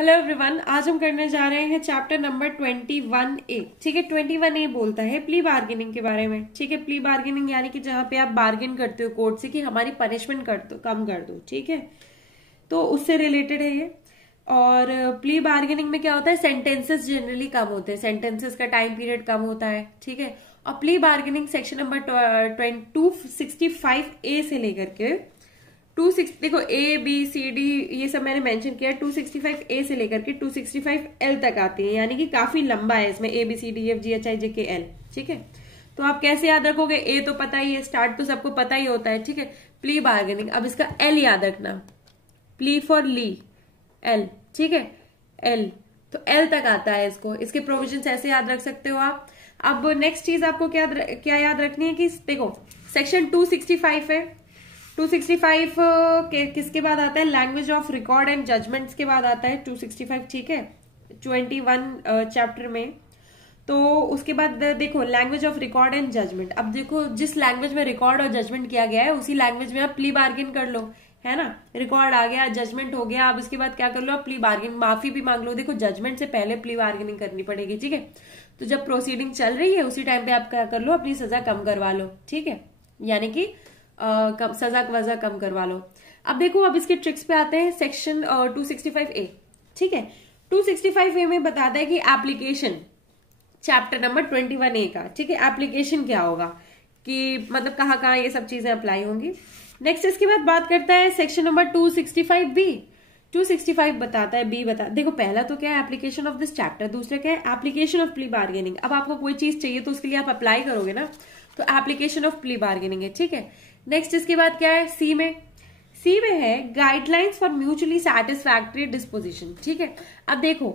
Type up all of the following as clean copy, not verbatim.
Hello everyone, आज हम करने जा रहे हैं चैप्टर नंबर 21A। ठीक है, 21A बोलता है प्ली बार्गेनिंग के बारे में। ठीक है, प्ली बार्गेनिंग यानी कि जहां पे आप बार्गेन करते हो कोर्ट से कि हमारी पनिशमेंट कर दो, कम कर दो। ठीक है, तो उससे रिलेटेड है ये। और प्ली बार्गेनिंग में क्या होता है, सेंटेंसेस जनरली कम होते हैं, सेंटेंसेस का टाइम पीरियड कम होता है। ठीक है, और plea bargaining section number 265A से लेकर के 26, देखो ए बी सी डी ये सब मैंने मेंशन किया। 265A से लेकर के 265L तक आती है, यानी कि काफी लंबा है इसमें, A B C D F G H I J K L. ठीक है, तो आप कैसे याद रखोगे, ए तो पता ही है, स्टार्ट तो सबको पता ही होता है। ठीक है, प्ली बार्गेनिंग, अब इसका एल याद रखना, प्ली फॉर ली, एल। ठीक है, एल, तो एल तक आता है इसको, इसके प्रोविजंस ऐसे याद रख सकते हो आप। अब नेक्स्ट चीज आपको क्या याद रखनी है कि देखो सेक्शन 265 है, 265 किसके बाद आता है, language of record and judgments के बाद आता है 265। ठीक है, 21 चैप्टर में। तो उसके बाद देखो language of record and judgment. अब देखो जिस लैंग्वेज में रिकॉर्ड और जजमेंट किया गया है उसी लैंग्वेज में आप प्ली बार्गेन कर लो, है ना। रिकॉर्ड आ गया, जजमेंट हो गया, अब इसके बाद क्या कर लो आप, प्ली बार्गेन, माफी भी मांग लो। देखो जजमेंट से पहले प्ली बार्गेनिंग करनी पड़ेगी। ठीक है, तो जब प्रोसीडिंग चल रही है उसी टाइम पे आप क्या कर लो, अपनी सजा कम करवा लो। ठीक है, यानी कि सजा वजह कम करवा लो। अब देखो अब इसके ट्रिक्स पे आते हैं, सेक्शन 265A। ठीक है, 265A में बताता है कि एप्लीकेशन, चैप्टर नंबर 21A का। ठीक है, एप्लीकेशन क्या होगा कि मतलब कहाँ कहाँ ये सब चीजें अप्लाई होंगी। नेक्स्ट इसके बाद बात करता है सेक्शन नंबर 265B। 265 बताता है, बी बता, देखो पहला तो क्या है, एप्लीकेशन ऑफ दिस चैप्टर, दूसरा क्या है, एप्लीकेशन ऑफ प्ली बार्गेनिंग। अब आपको कोई चीज चाहिए तो उसके लिए आप अप्लाई करोगे ना, तो एप्लीकेशन ऑफ प्ली बार्गेनिंग है। ठीक है, नेक्स्ट इसके बाद क्या है, सी में है guidelines for mutually satisfactory disposition. ठीक है, अब देखो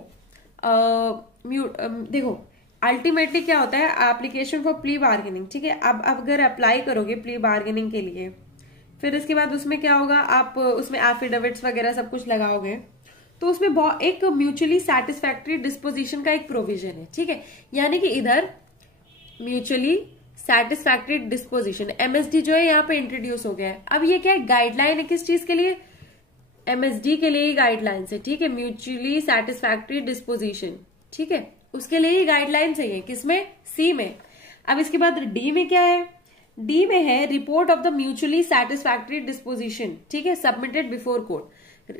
देखो अल्टीमेटली क्या होता है, एप्लीकेशन फॉर प्ली बार्गेनिंग। ठीक है, अब अगर अप्लाई करोगे प्ली बार्गेनिंग के लिए, फिर इसके बाद उसमें क्या होगा, आप उसमें एफिडेविट्स वगैरह सब कुछ लगाओगे, तो उसमें एक म्यूचुअली सैटिस्फैक्टरी डिस्पोजिशन का एक प्रोविजन है। ठीक है, यानी कि इधर म्यूचुअली सैटिस्फैक्टरी डिस्पोजिशन, एमएसडी जो है यहाँ पे इंट्रोड्यूस हो गया है। अब ये क्या है, गाइडलाइन है किस चीज के लिए, एमएसडी के लिए ही गाइडलाइंस है। ठीक है, म्यूचुअली सैटिस्फैक्टरी डिस्पोजिशन। ठीक है, उसके लिए ही गाइडलाइंस है ये, किसमें, सी में। अब इसके बाद डी में क्या है, डी में है report of the mutually satisfactory disposition. ठीक है, सबमिटेड बिफोर कोर्ट।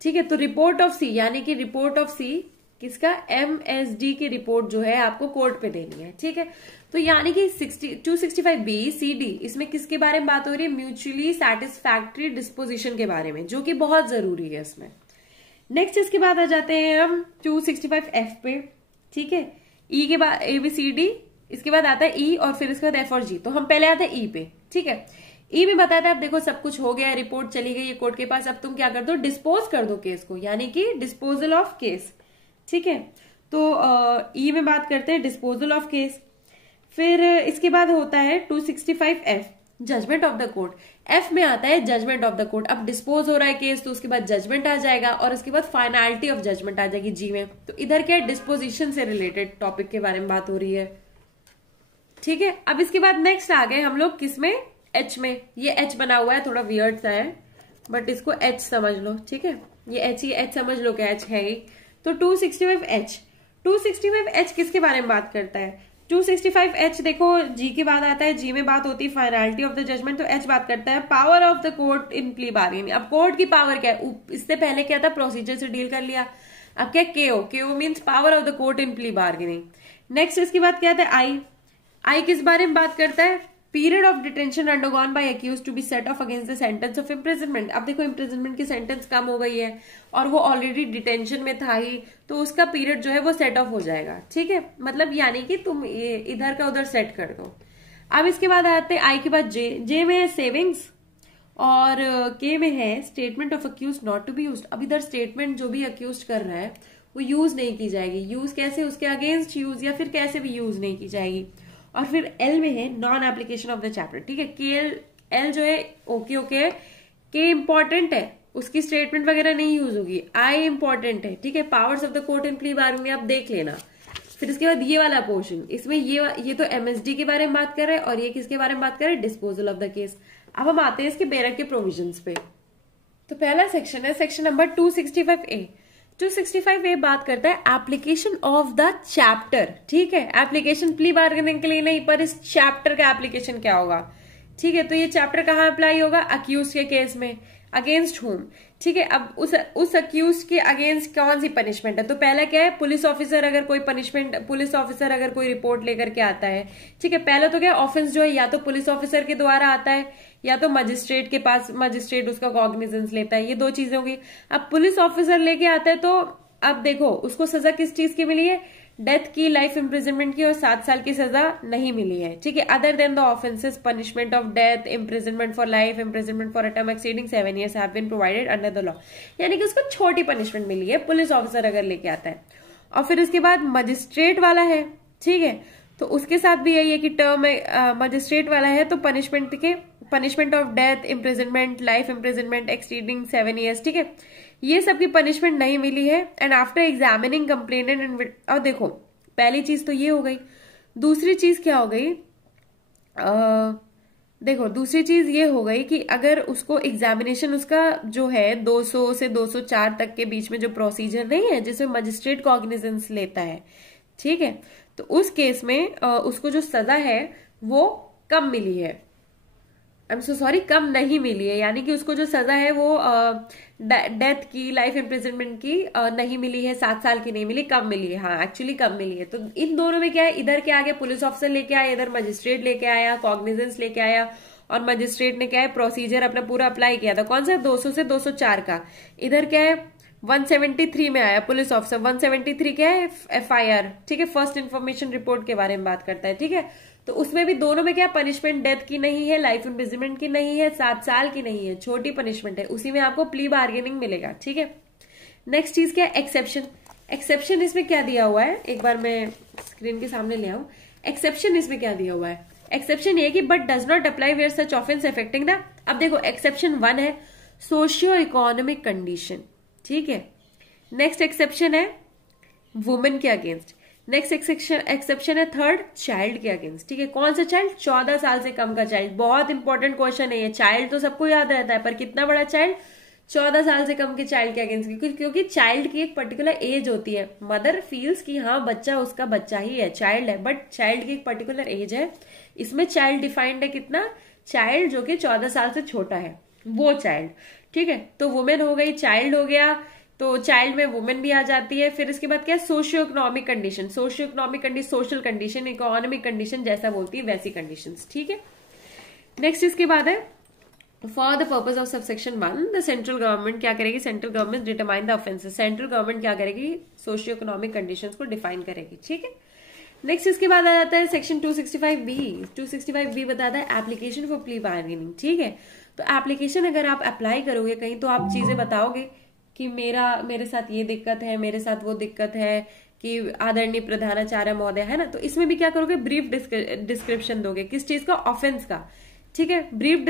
ठीक है, तो रिपोर्ट ऑफ सी, यानी कि रिपोर्ट ऑफ सी किसका, एमएसडी की रिपोर्ट जो है आपको कोर्ट पे देनी है। ठीक है, तो यानी कि 265B CD इसमें किसके बारे में बात हो रही है, म्यूचुअली सैटिस्फैक्टरी डिस्पोजिशन के बारे में, जो कि बहुत जरूरी है इसमें। नेक्स्ट इसके बाद आ जाते हैं हम 265F पे। ठीक है, ई के बाद ABCD, इसके बाद आता है ई, और फिर इसके बाद F और G। तो हम पहले आते हैं ई पे। ठीक है, ई में बताता है अब देखो सब कुछ हो गया, रिपोर्ट चली गई है कोर्ट के पास, अब तुम क्या कर दो, डिस्पोज कर दो केस को, यानी कि डिस्पोजल ऑफ केस। ठीक है, तो ई में बात करते हैं डिस्पोजल ऑफ केस। फिर इसके बाद होता है 265F, judgment of the court. F में आता है जजमेंट ऑफ द कोर्ट। अब डिस्पोज हो रहा है केस तो उसके बाद जजमेंट आ जाएगा, और उसके बाद फाइनलिटी ऑफ जजमेंट आ जाएगी जी में। तो इधर क्या है, डिस्पोजिशन से रिलेटेड टॉपिक के बारे में बात हो रही है। ठीक है, अब इसके बाद नेक्स्ट आ गए हम लोग किसमें, एच में। ये एच बना हुआ है, थोड़ा वियर्ड सा है, बट इसको एच समझ लो। ठीक है, ये एच ही एच समझ लो, क्या एच है ही। तो 265H, 265H किसके बारे में बात करता है, 265H देखो जी के बाद आता है, जी में बात होती है फाइनलिटी ऑफ द जजमेंट, तो एच बात करता है power of the court in plea bargaining. अब कोर्ट की पावर क्या है, इससे पहले क्या था, प्रोसीजर से डील कर लिया, अब क्या, केओ means power of the court in plea bargaining. Next इसके बाद क्या था, आई किस बारे में बात करता है, period of detention undergone by accused to be set off against the sentence of imprisonment. अब देखो इम्प्रिजनमेंट की सेंटेंस कम हो गई है और वो ऑलरेडी डिटेंशन में था ही, तो उसका पीरियड जो है वो सेट ऑफ हो जाएगा। ठीक है, मतलब यानी कि तुम इधर का उधर सेट कर दो। अब इसके बाद आते हैं आई के बाद जे में है सेविंग्स, और के में है statement of accused not to be used. अब इधर स्टेटमेंट जो भी अक्यूज कर रहा है वो यूज नहीं की जाएगी, यूज कैसे, उसके अगेंस्ट यूज, या फिर कैसे भी यूज नहीं की जाएगी। और फिर एल में है non application of the chapter. ठीक है, के एल जो है ओके के इंपॉर्टेंट है, उसकी स्टेटमेंट वगैरह नहीं यूज होगी। आई इंपॉर्टेंट है। ठीक है, powers of the court in plea bargaining आप देख लेना। फिर इसके बाद ये वाला पोर्शन, इसमें ये तो एमएसडी के बारे में बात कर रहे हैं, और ये किसके बारे में बात कर रहे हैं, डिस्पोजल ऑफ द केस। अब हम आते हैं इसके बेरर के प्रोविजंस पे। तो पहला सेक्शन है सेक्शन नंबर 265A। 265 ये बात करता है एप्लीकेशन ऑफ द चैप्टर, ठीक है। एप्लीकेशन प्ली बार्गेनिंग के लिए नहीं, पर इस चैप्टर का एप्लीकेशन क्या होगा, ठीक है। तो ये चैप्टर कहाँ अप्लाई होगा, अक्यूज के केस में, अगेंस्ट होम, ठीक है। अब उस अक्यूज के अगेंस्ट कौन सी पनिशमेंट है, तो पहला क्या है, पुलिस ऑफिसर अगर कोई पनिशमेंट, पुलिस ऑफिसर अगर कोई रिपोर्ट लेकर के आता है, ठीक है। पहला तो क्या है, ऑफेंस जो है या तो पुलिस ऑफिसर के द्वारा आता है या तो मजिस्ट्रेट के पास, मजिस्ट्रेट उसका कॉग्निजेंस लेता है, ये दो चीजें होगी। अब पुलिस ऑफिसर लेके आता है तो अब देखो उसको सजा किस चीज की मिली है, डेथ की, लाइफ इम्प्रिजनमेंट की, और 7 साल की सजा नहीं मिली है, ठीक है। Other than the offences punishment of death, imprisonment for life, imprisonment for a term exceeding 7 years have been provided under the law, यानी कि उसको छोटी पनिशमेंट मिली है पुलिस ऑफिसर अगर लेके आता है। और फिर उसके बाद मजिस्ट्रेट वाला है, ठीक है, तो उसके साथ भी यही है कि टर्म मजिस्ट्रेट वाला है तो punishment of death, imprisonment, life imprisonment exceeding 7 years, ठीक है, ये सब की पनिशमेंट नहीं मिली है। एंड आफ्टर एग्जामिनिंग कंप्लेनेंट, और देखो पहली चीज तो ये हो गई, दूसरी चीज क्या हो गई, देखो दूसरी चीज ये हो गई कि अगर उसको एग्जामिनेशन उसका जो है 200 से 204 तक के बीच में जो प्रोसीजर नहीं है जिसमें मजिस्ट्रेट कॉग्निजेंस लेता है, ठीक है, तो उस केस में उसको जो सजा है वो कम मिली है, आई एम सो सॉरी, कम नहीं मिली है, यानी कि उसको जो सजा है वो डेथ की, लाइफ इम्प्रिजनमेंट की नहीं मिली है, 7 साल की नहीं मिली, कम मिली है, हाँ एक्चुअली कम मिली है। तो इन दोनों में क्या है, इधर क्या आ गया, पुलिस ऑफिसर लेके आया, इधर मजिस्ट्रेट लेके आया, कॉग्निजेंस लेके आया, और मजिस्ट्रेट ने क्या है प्रोसीजर अपना पूरा अप्लाई किया था, कौन सा, 200 से 204 का। इधर क्या है 173 में आया पुलिस ऑफिसर, 173 क्या है, FIR, ठीक है, फर्स्ट इन्फॉर्मेशन रिपोर्ट के बारे में बात करता है, ठीक है। तो उसमें भी दोनों में क्या पनिशमेंट डेथ की नहीं है, लाइफ इम्प्रिजनमेंट की नहीं है, 7 साल की नहीं है, छोटी पनिशमेंट है, उसी में आपको प्ली बार्गेनिंग मिलेगा, ठीक है। नेक्स्ट चीज क्या है, एक्सेप्शन। एक्सेप्शन इसमें क्या दिया हुआ है, एक बार मैं स्क्रीन के सामने ले आऊं। एक्सेप्शन इसमें क्या दिया हुआ है, एक्सेप्शन ये कि but does not apply where such offence affecting the, अब देखो एक्सेप्शन 1 है सोशियो इकोनॉमिक कंडीशन, ठीक है। नेक्स्ट एक्सेप्शन है वुमेन के अगेंस्ट, नेक्स्ट एक्सेप्शन है थर्ड चाइल्ड के अगेंस्ट, ठीक है। कौन सा चाइल्ड, 14 साल से कम का चाइल्ड, बहुत इंपॉर्टेंट क्वेश्चन है ये, चाइल्ड तो सबको याद रहता है पर कितना बड़ा चाइल्ड, 14 साल से कम के चाइल्ड के अगेंस्ट, क्योंकि चाइल्ड की एक पर्टिकुलर एज होती है, मदर फील्स कि हाँ बच्चा उसका बच्चा ही है, चाइल्ड है, बट चाइल्ड की एक पर्टिकुलर एज है, इसमें चाइल्ड डिफाइंड है कितना, चाइल्ड जो कि 14 साल से छोटा है वो चाइल्ड, ठीक है। तो वुमेन हो गई, चाइल्ड हो गया, तो चाइल्ड में वुमेन भी आ जाती है। फिर इसके बाद क्या है, socio economic condition, socio economic condition, social condition, economic condition जैसा बोलती है वैसी कंडीशंस, ठीक है। नेक्स्ट इसके बाद है for the purpose of subsection 1 the central government क्या करेगी, central government determine the offences, central government क्या करेगी, सोशियो इकोनॉमिक कंडीशंस को डिफाइन करेगी, ठीक है। नेक्स्ट इसके बाद आ जाता है सेक्शन 265B। 265B बताता है एप्लीकेशन फॉर प्ली बार्गेनिंग, ठीक है। तो एप्लीकेशन अगर आप अप्लाई करोगे कहीं तो आप चीजें बताओगे कि मेरे साथ ये दिक्कत है, मेरे साथ वो दिक्कत है, कि आदरणीय प्रधानाचार्य महोदय, है ना। तो इसमें भी क्या करोगे, ब्रीफ डिस्क्रिप्शन दोगे किस चीज का, ऑफेंस का, ठीक है। ब्रीफ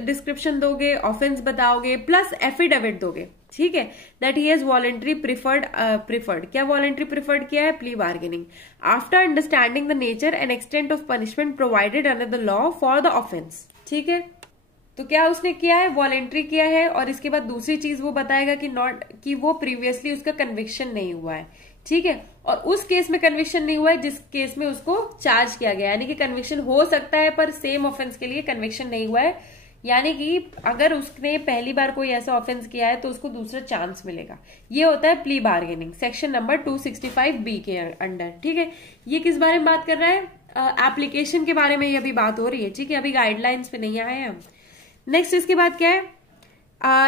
डिस्क्रिप्शन दोगे, ऑफेंस बताओगे, प्लस एफिडेविट दोगे, ठीक है, that he has voluntary preferred, क्या वॉलंटरी प्रिफर्ड किया है, plea bargaining, after understanding the nature and extent of punishment provided under the law for the offence, ठीक है। तो क्या उसने किया है, वॉलेंट्री किया है, और इसके बाद दूसरी चीज वो बताएगा कि वो प्रीवियसली उसका कन्विक्शन नहीं हुआ है, ठीक है, और उस केस में कन्विक्शन नहीं हुआ है जिस केस में उसको चार्ज किया गया, यानी कि कन्विक्शन हो सकता है पर सेम ऑफेंस के लिए कन्विक्शन नहीं हुआ है, यानी कि अगर उसने पहली बार कोई ऐसा ऑफेंस किया है तो उसको दूसरा चांस मिलेगा। ये होता है plea bargaining, section number 265B के अंडर, ठीक है। ये किस बारे में बात कर रहा है, एप्लीकेशन के बारे में ये अभी बात हो रही है, ठीक है, अभी गाइडलाइंस पे नहीं आए हम। नेक्स्ट इसके बाद क्या है,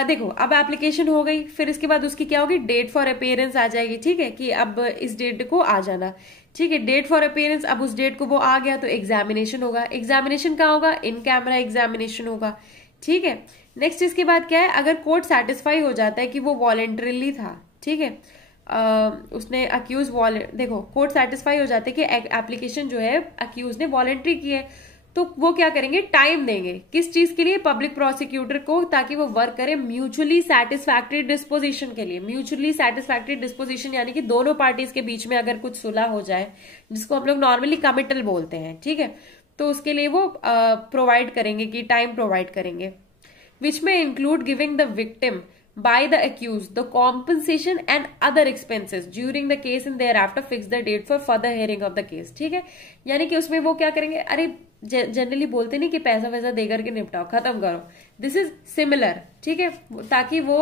देखो अब एप्लीकेशन हो गई, फिर इसके बाद उसकी क्या होगी, डेट फॉर अपीयरेंस आ जाएगी, ठीक है, कि अब इस डेट को आ जाना, ठीक है, डेट फॉर अपीयरेंस, अब उस डेट को वो आ गया तो एग्जामिनेशन होगा, एग्जामिनेशन कहाँ होगा, इन कैमरा एग्जामिनेशन होगा, ठीक है। नेक्स्ट इसके बाद क्या है, अगर कोर्ट सेटिस्फाई हो जाता है कि वो वॉलेंटरीली था, ठीक है, उसने अक्यूज देखो कोर्ट सेटिस्फाई हो जाते हैं कि एप्लीकेशन जो है अक्यूज ने वॉलेंट्री की है, तो वो क्या करेंगे, टाइम देंगे किस चीज के लिए, पब्लिक प्रोसिक्यूटर को, ताकि वो वर्क करे म्यूचुअली सेटिस्फैक्टरी डिस्पोजिशन के लिए। म्यूचुअली सेटिस्फैक्टरी डिस्पोजिशन यानी कि दोनों पार्टीज के बीच में अगर कुछ सुलह हो जाए, जिसको हम लोग नॉर्मली कमिटल बोलते हैं, ठीक है, तो उसके लिए वो प्रोवाइड करेंगे कि टाइम प्रोवाइड करेंगे, विच में include giving the victim by the accused the compensation and other expenses during the case and thereafter fix the date for further hearing of the case। ठीक है, यानी कि उसमें वो क्या करेंगे, अरे जनरली बोलते नहीं कि पैसा वैसा देकर के निपटाओ, खत्म करो, दिस इज सिमिलर। ठीक है, ताकि वो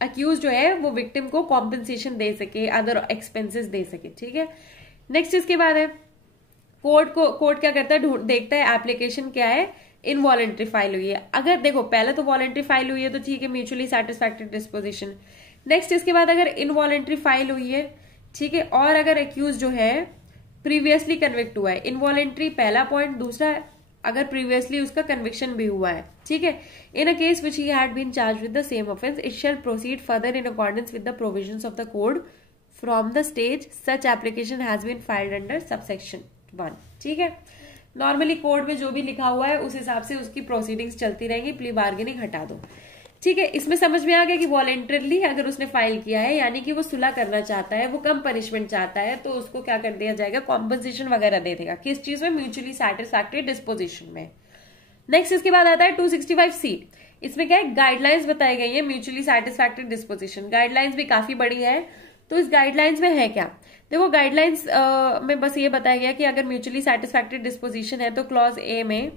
अक्यूज जो है वो विक्टिम को कॉम्पेंसेशन दे सके, अदर एक्सपेंसेस दे सके। ठीक है, नेक्स्ट इसके बाद है कोर्ट क्या करता है, देखता है एप्लीकेशन क्या है, इनवॉलेंट्री फाइल हुई है। अगर देखो पहले तो वॉलेंट्री फाइल हुई है तो ठीक है, म्यूचुअली सैटिस्फैक्टरी डिस्पोजिशन। नेक्स्ट इसके बाद अगर इनवॉलेंट्री फाइल हुई है, ठीक है, और अगर एक्यूज जो है प्रीवियसली कन्विक्ट हुआ है, इनवॉलेंट्री पहला पॉइंट, दूसरा अगर प्रीवियसली उसका कन्विक्शन भी हुआ है। ठीक है, in a case which he had been charged with the same offence it shall proceed further in accordance with the provisions of the code from the stage such application has been filed under subsection 1। ठीक है, normally code में जो भी लिखा हुआ है उस हिसाब से उसकी प्रोसीडिंग्स चलती रहेंगी, प्ली बार्गेनिंग हटा दो। ठीक है, इसमें समझ में आ गया कि वॉलेंटरली अगर उसने फाइल किया है यानी कि वो सुलह करना चाहता है, वो कम पनिशमेंट चाहता है, तो उसको क्या कर दिया जाएगा, कॉम्पनसेशन वगैरह दे देगा। किस चीज में, म्यूचुअली सैटिस्फैक्टरी डिस्पोजिशन में। नेक्स्ट इसके बाद आता है 265C। इसमें क्या है, गाइडलाइंस बताई गई है म्यूचुअली सैटिस्फैक्टरी डिस्पोजिशन। गाइडलाइंस भी काफी बड़ी है, तो इस गाइडलाइंस में है क्या, देखो गाइडलाइंस में बस ये बताया गया कि अगर म्यूचुअली सैटिस्फैक्टरी डिस्पोजिशन है तो क्लॉज ए में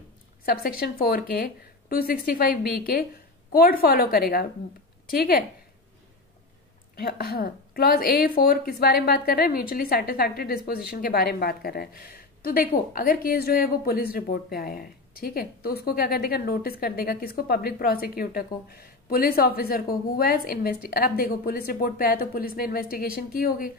सबसेक्शन 4 के 265B के कोड फॉलो करेगा। ठीक है, हाँ, क्लॉज A4 किस बारे में बात कर रहे हैं, म्यूचुअली सैटिस्फैक्टरी डिस्पोजिशन के बारे में बात कर रहे हैं। तो देखो अगर केस जो है वो पुलिस रिपोर्ट पे आया है, ठीक है, तो उसको क्या कर देगा, नोटिस कर देगा, किसको, पब्लिक प्रोसिक्यूटर को, पुलिस ऑफिसर को, हु हैज अब देखो पुलिस रिपोर्ट पे आया तो पुलिस ने इन्वेस्टिगेशन की होगी,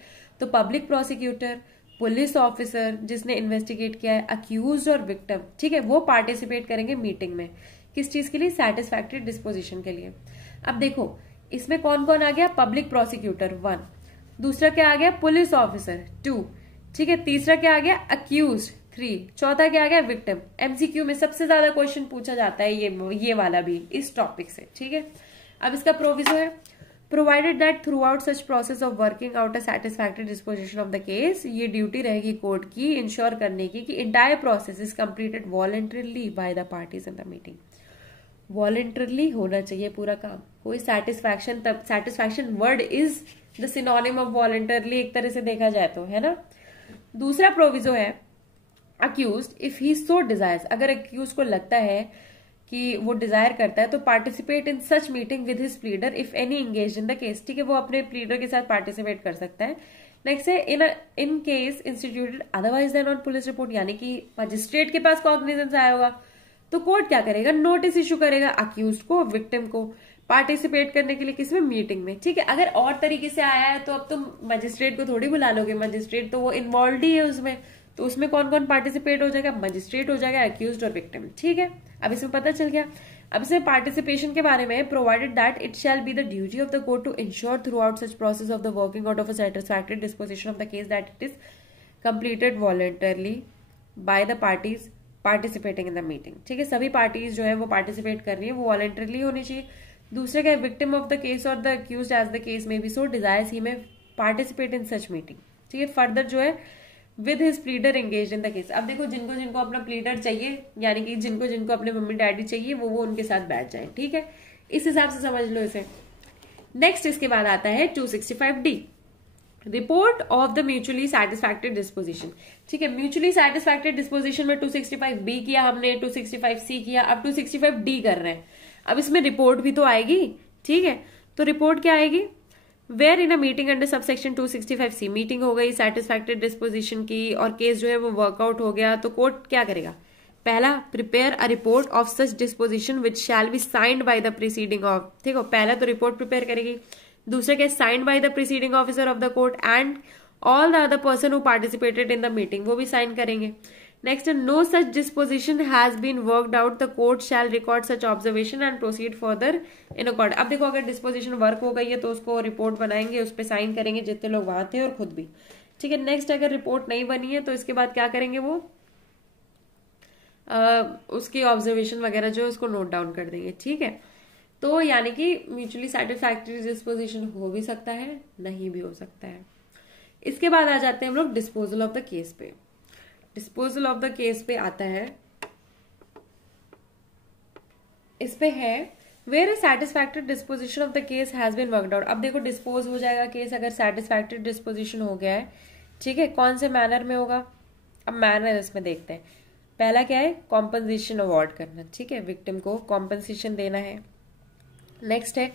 तो पब्लिक प्रोसिक्यूटर, पुलिस ऑफिसर जिसने इन्वेस्टिगेट किया है, अक्यूज और विक्टिम, ठीक है, वो पार्टिसिपेट करेंगे मीटिंग में। किस चीज के लिए, सैटिस्फैक्टरी डिस्पोजिशन के लिए। अब देखो इसमें कौन कौन आ गया, पब्लिक प्रोसिक्यूटर 1, दूसरा क्या आ गया, पुलिस ऑफिसर 2, ठीक है, तीसरा क्या आ गया, अक्यूज 3, चौथा क्या आ गया, विक्टिम। एमसीक्यू में सबसे ज्यादा क्वेश्चन पूछा जाता है ये वाला भी इस टॉपिक से। ठीक है, अब इसका प्रोविजो है, provided that through out such process of working out a satisfactory disposition of the case, ये ड्यूटी रहेगी कोर्ट की इंश्योर करने की कि entire process is completed voluntarily by the parties in the meeting. Voluntarily होना चाहिए पूरा काम, कोई सेटिस्फैक्शन, तब satisfaction word is the synonym of voluntarily एक तरह से देखा जाए तो, है ना। दूसरा प्रोविजो है, accused if he so desires, अगर अक्यूज को लगता है कि वो डिजायर करता है तो participate in such meeting with his pleader if any engage in the case, ठीक है, वो अपने प्लीडर के साथ पार्टिसिपेट कर सकता है। नेक्स्ट है in case instituted otherwise than on police report, यानी कि मजिस्ट्रेट के पास कॉग्निजेंस आया होगा तो कोर्ट क्या करेगा, नोटिस इशू करेगा अक्यूज को, विक्टिम को पार्टिसिपेट करने के लिए किसमें, मीटिंग में। ठीक है, अगर और तरीके से आया है तो अब तुम मजिस्ट्रेट को थोड़ी बुला लोगे, मजिस्ट्रेट तो वो इन्वॉल्व ही है उसमें, तो उसमें कौन कौन पार्टिसिपेट हो जाएगा, मजिस्ट्रेट हो जाएगा, अक्यूज्ड और विक्टिम। ठीक है, अब इसमें पता चल गया। अब इसमें पार्टिसिपेशन के बारे में, provided that it shall be the duty of the court to ensure throughout such process of the working out of a satisfactory disposition of the case that it is completed voluntarily by the parties participating in the meeting. ठीक है, सभी parties जो है वो participate कर रही है, वो वॉलंटरली होनी चाहिए। दूसरे का विक्टिम ऑफ द केस और the accused as the case may be so desires he may participate in such meeting. ठीक है, फर्दर जो है with his pleader engage in the case. अब देखो जिनको जिनको अपना प्लीडर चाहिए, यानी कि जिनको जिनको अपने मम्मी डैडी चाहिए, वो उनके साथ बैठ जाए। ठीक है, इस हिसाब से समझ लो इसे। नेक्स्ट इसके बाद आता है 265D, report of the mutually satisfactory disposition. ठीक है, म्यूचुअली सैटिस्फैक्टरी डिस्पोजिशन में 265B किया हमने, 265C किया, अब 265D कर रहे हैं। अब इसमें रिपोर्ट भी तो आएगी। ठीक है, तो रिपोर्ट क्या आएगी, where in a meeting under subsection 265C, meeting हो गई सैटिस्फैक्टरी डिस्पोजिशन की और केस जो है वो वर्कआउट हो गया, तो कोर्ट क्या करेगा, पहला prepare a report of such disposition which shall be signed by the presiding of, ठीक है, पहला तो रिपोर्ट प्रिपेयर करेगी, दूसरा क्या, signed by the presiding officer of the court and all the other person who participated in the meeting, वो भी sign करेंगे। Next, no such disposition has been worked out, the court shall record such observation and proceed further in accord. अब देखो अगर disposition work हो गई है तो उसको रिपोर्ट बनाएंगे, उस पर साइन करेंगे जितने लोग वहां थे और खुद भी। ठीक है, नेक्स्ट अगर रिपोर्ट नहीं बनी है तो इसके बाद क्या करेंगे, वो उसकी ऑब्जर्वेशन वगैरह जो है उसको नोट डाउन कर देंगे। ठीक है, तो यानी कि म्यूचुअली सैटिस्फैक्टरी डिस्पोजिशन हो भी सकता है, नहीं भी हो सकता है। इसके बाद आ जाते हैं हम लोग डिस्पोजल ऑफ द केस पे। डिस्पोजल ऑफ द केस पे आता है, इस पे है where a satisfactory disposition of the case has been worked out. अब देखो डिस्पोज हो जाएगा केस अगर सेटिस्फैक्टरी डिस्पोजिशन हो गया है, ठीक है। कौन से मैनर में होगा, अब मैनर इसमें देखते हैं। पहला क्या है, कॉम्पनसेशन अवार्ड करना, ठीक है, विक्टिम को कॉम्पनसेशन देना है। नेक्स्ट है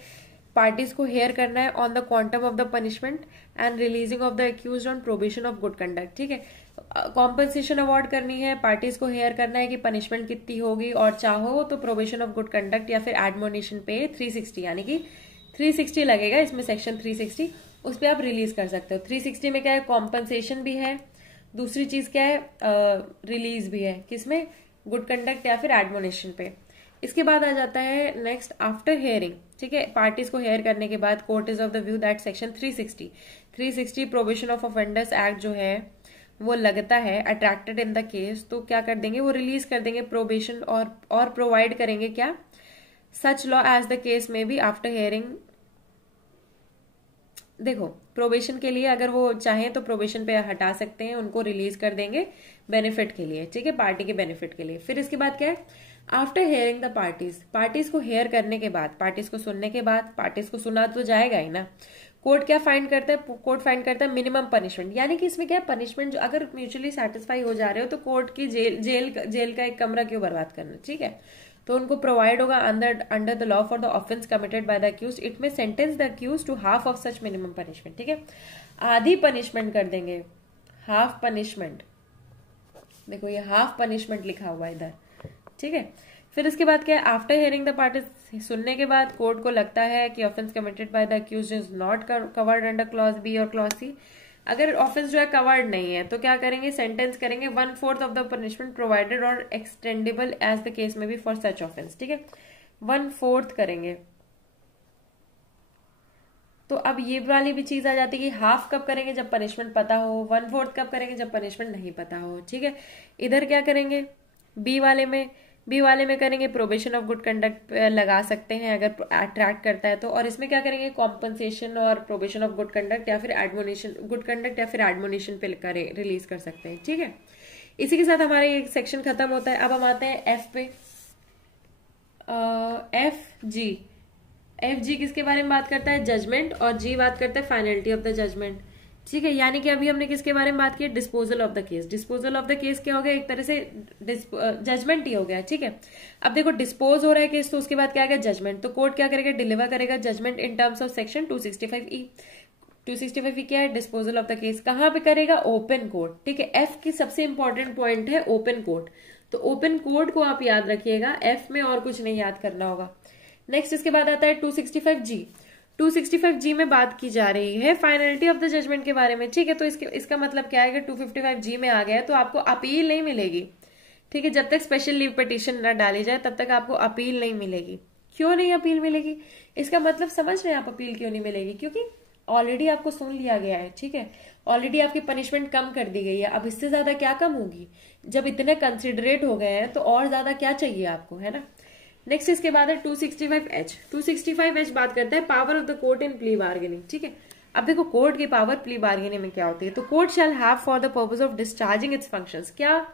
पार्टीज को हेयर करना है on the quantum of the punishment and releasing of the accused on probation of good conduct, ठीक है। कॉम्पनसेशन अवार्ड करनी है, पार्टीज को हेयर करना है कि पनिशमेंट कितनी होगी, और चाहो तो प्रोबेशन ऑफ गुड कंडक्ट या फिर एडमोनिशन पे 360, यानी कि 360 लगेगा इसमें, सेक्शन 360, उस पर आप रिलीज कर सकते हो। 360 में क्या है, कॉम्पनसेशन भी है, दूसरी चीज क्या है, रिलीज भी है, किसमें, गुड कंडक्ट या फिर एडमोनिशन पे। इसके बाद आ जाता है नेक्स्ट आफ्टर हेयरिंग, ठीक है। पार्टीज को हेयर करने के बाद court is of the view that section 360 probation of offenders act जो है वो लगता है अट्रैक्टेड इन द केस, तो क्या कर देंगे, वो रिलीज कर देंगे प्रोबेशन और प्रोवाइड करेंगे क्या, such law as the case may be after hearing. देखो प्रोबेशन के लिए अगर वो चाहें तो प्रोबेशन पे हटा सकते हैं, उनको रिलीज कर देंगे बेनिफिट के लिए, ठीक है, पार्टी के बेनिफिट के लिए। फिर इसके बाद क्या है, आफ्टर हेयरिंग द पार्टीज को हेयर करने के बाद, पार्टीज को सुनने के बाद, पार्टीज को सुना तो जाएगा ही ना, कोर्ट क्या फाइंड करता है, कोर्ट फाइंड करता है मिनिमम पनिशमेंट, यानी कि इसमें क्या है, पनिशमेंट जो अगर म्यूचुअली सेटिस्फाई हो जा रहे हो तो कोर्ट की जेल का एक कमरा क्यों बर्बाद करना, ठीक है। तो उनको प्रोवाइड होगा under the law for the offence committed by the accused, it may sentence the accused to half of such minimum punishment, ठीक है। आधी पनिशमेंट कर देंगे, हाफ पनिशमेंट, देखो ये हाफ पनिशमेंट लिखा हुआ है इधर, ठीक है। फिर इसके बाद क्या है, आफ्टर हियरिंग द पार्टीज, सुनने के बाद कोर्ट को लगता है कि offence committed by the accused is not covered under clause B और क्लॉज सी, अगर ऑफेंस जो है कवर्ड नहीं है तो क्या करेंगे, सेंटेंस करेंगे 1/4 ऑफ द पनिशमेंट प्रोवाइडेड और extendable as the case may B for such offence, ठीक है, 1/4 करेंगे। तो अब ये वाली भी चीज आ जाती है कि हाफ कब करेंगे, जब पनिशमेंट पता हो, 1/4 कब करेंगे, जब पनिशमेंट नहीं पता हो, ठीक है। इधर क्या करेंगे, बी वाले में करेंगे प्रोबेशन ऑफ गुड कंडक्ट लगा सकते हैं अगर अट्रैक्ट करता है तो, और इसमें क्या करेंगे, कॉम्पनसेशन और प्रोबेशन ऑफ गुड कंडक्ट या फिर एडमोनिशन, गुड कंडक्ट या फिर एडमोनिशन पे रिलीज कर सकते हैं, ठीक है। इसी के साथ हमारा ये सेक्शन खत्म होता है। अब हम आते हैं एफ पे, एफ जी किसके बारे में बात करता है, जजमेंट, और जी बात करता है फाइनलिटी ऑफ द जजमेंट, ठीक है। यानी कि अभी हमने किसके बारे में बात की, disposal of the case. Disposal of the case क्या हो गया, एक तरह से जजमेंट ही हो गया, ठीक है। अब देखो डिस्पोज हो रहा है केस, तो उसके बाद क्या आ गया, जजमेंट। तो कोर्ट क्या करेगा, डिलीवर करेगा judgment in terms of section 265E। 265E क्या है, डिस्पोजल ऑफ द केस। कहाँ पे करेगा, ओपन कोर्ट, ठीक है। एफ की सबसे इंपॉर्टेंट पॉइंट है ओपन कोर्ट, तो ओपन कोर्ट को आप याद रखिएगा एफ में, और कुछ नहीं याद करना होगा। नेक्स्ट इसके बाद आता है 265G। 265G में बात की जा रही है फाइनलिटी ऑफ द जजमेंट के बारे में, ठीक है। तो इसका मतलब क्या है कि 255G में आ गया है तो आपको अपील नहीं मिलेगी, ठीक है। जब तक स्पेशल लीव पिटीशन न डाली जाए तब तक आपको अपील नहीं मिलेगी। क्यों नहीं अपील मिलेगी, इसका मतलब समझ रहे हैं आप, अपील क्यों नहीं मिलेगी, क्योंकि ऑलरेडी आपको सुन लिया गया है, ठीक है। ऑलरेडी आपकी पनिशमेंट कम कर दी गई है, अब इससे ज्यादा क्या कम होगी, जब इतने कंसिडरेट हो गए हैं तो और ज्यादा क्या चाहिए आपको, है ना। नेक्स्ट इसके बाद है 265H। 265H बात करता है power of the court in plea bargaining, ठीक है। अब देखो कोर्ट की पावर प्ली बार्गेनिंग में क्या होती है, तो court shall have for the purpose of discharging it's functions, क्या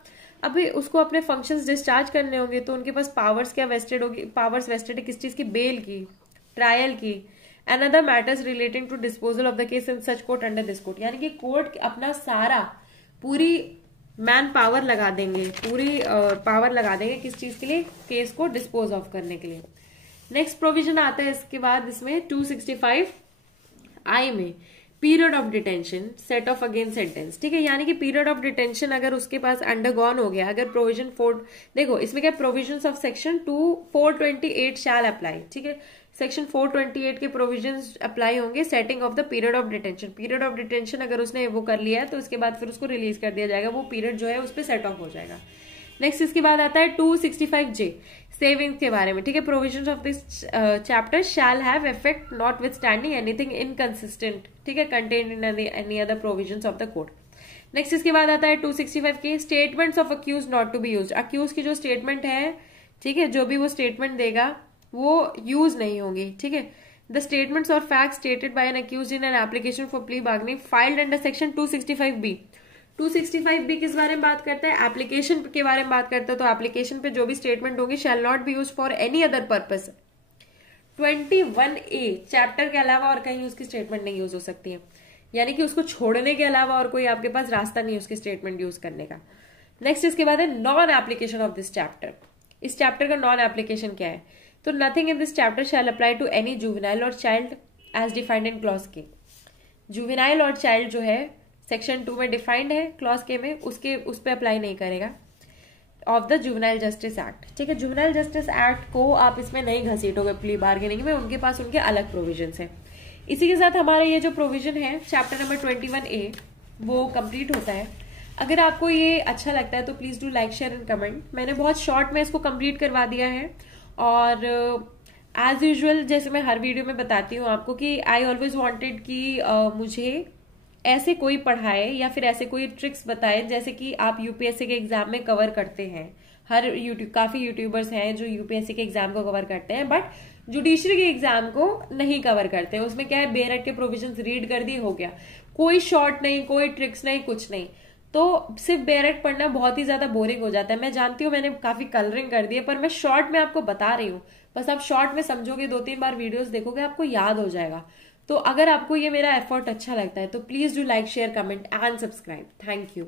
अभी उसको अपने फंक्शंस डिस्चार्ज करने होंगे तो उनके पास पावर्स क्या वेस्टेड होगी, पावर्स वेस्टेड है किस चीज की, बेल की, ट्रायल की, and other matters relating to disposal of the case in such court under this court. यानी कि कोर्ट अपना सारा पूरी मैन पावर लगा देंगे, पूरी पावर लगा देंगे किस चीज के लिए, केस को डिस्पोज ऑफ करने के लिए। नेक्स्ट प्रोविजन आता है इसके बाद इसमें 265I में period of detention set of again sentence, ठीक है। यानी कि पीरियड ऑफ डिटेंशन अगर उसके पास अंडरगॉन हो गया, अगर प्रोविजन 4, देखो इसमें क्या provision of section 428 shall apply, ठीक है। सेक्शन 428 के प्रोविजंस अप्लाई होंगे setting of the period of detention. Period of detention अगर उसने वो कर लिया है तो उसके बाद फिर उसको रिलीज कर दिया जाएगा, वो पीरियड जो है उस पर सेट ऑफ हो जाएगा। नेक्स्ट इसके बाद आता है 265J सेविंग्स के बारे में, ठीक है। Provisions of this chapter shall have effect notwithstanding anything inconsistent, ठीक है, contained in any other provisions of the code. Next इसके बाद आता है 265K statements of accused not to be used. Accused की जो स्टेटमेंट है, ठीक है, जो भी वो स्टेटमेंट देगा वो यूज नहीं होंगी, ठीक है। द स्टेटमेंट्स और facts stated by an accused in an application for plea bargaining filed under section 265B। 265B किस बारे में बात करता है, एप्लीकेशन के बारे में बात करता है। तो एप्लीकेशन पे जो भी स्टेटमेंट होगी shall not be used for any other purpose 21A chapter के अलावा और कहीं उसकी स्टेटमेंट नहीं यूज हो सकती है, यानी कि उसको छोड़ने के अलावा और कोई आपके पास रास्ता नहीं है उसकी स्टेटमेंट यूज करने का। नेक्स्ट इसके बाद है non application of this chapter. इस चैप्टर का नॉन एप्लीकेशन क्या है? तो nothing in this chapter shall apply to any juvenile और child as defined in clause के। जुवेनाइल और चाइल्ड जो है सेक्शन 2 में डिफाइंड है, क्लॉज के में उसके उस पर अप्लाई नहीं करेगा of the juvenile justice act. ठीक है, जुवेनाइल जस्टिस एक्ट को आप इसमें नहीं घसीटोगे प्ली बार्गेनिंग में, उनके पास उनके अलग प्रोविजंस हैं। इसी के साथ हमारा ये जो प्रोविजन है चैप्टर नंबर 21A वो कंप्लीट होता है। अगर आपको ये अच्छा लगता है तो please do like share and comment. मैंने बहुत शॉर्ट में इसको कंप्लीट करवा दिया है, और एज यूजुअल जैसे मैं हर वीडियो में बताती हूँ आपको कि आई ऑलवेज वांटेड कि मुझे ऐसे कोई पढ़ाए या फिर ऐसे कोई ट्रिक्स बताए जैसे कि आप यूपीएससी के एग्जाम में कवर करते हैं। काफी यूट्यूबर्स हैं जो यूपीएससी के एग्जाम को कवर करते हैं, बट जुडिशरी के एग्जाम को नहीं कवर करते हैं। उसमें क्या है, बेरट के प्रोविजंस रीड कर दिए, हो गया, कोई शॉर्ट नहीं, कोई ट्रिक्स नहीं, कुछ नहीं। तो सिर्फ बेरट पढ़ना बहुत ही ज्यादा बोरिंग हो जाता है। मैं जानती हूँ मैंने काफी कलरिंग कर दी है, पर मैं शॉर्ट में आपको बता रही हूँ। बस आप शॉर्ट में समझोगे, 2-3 बार वीडियोस देखोगे, आपको याद हो जाएगा। तो अगर आपको ये मेरा एफर्ट अच्छा लगता है तो please do like share comment and subscribe. Thank you.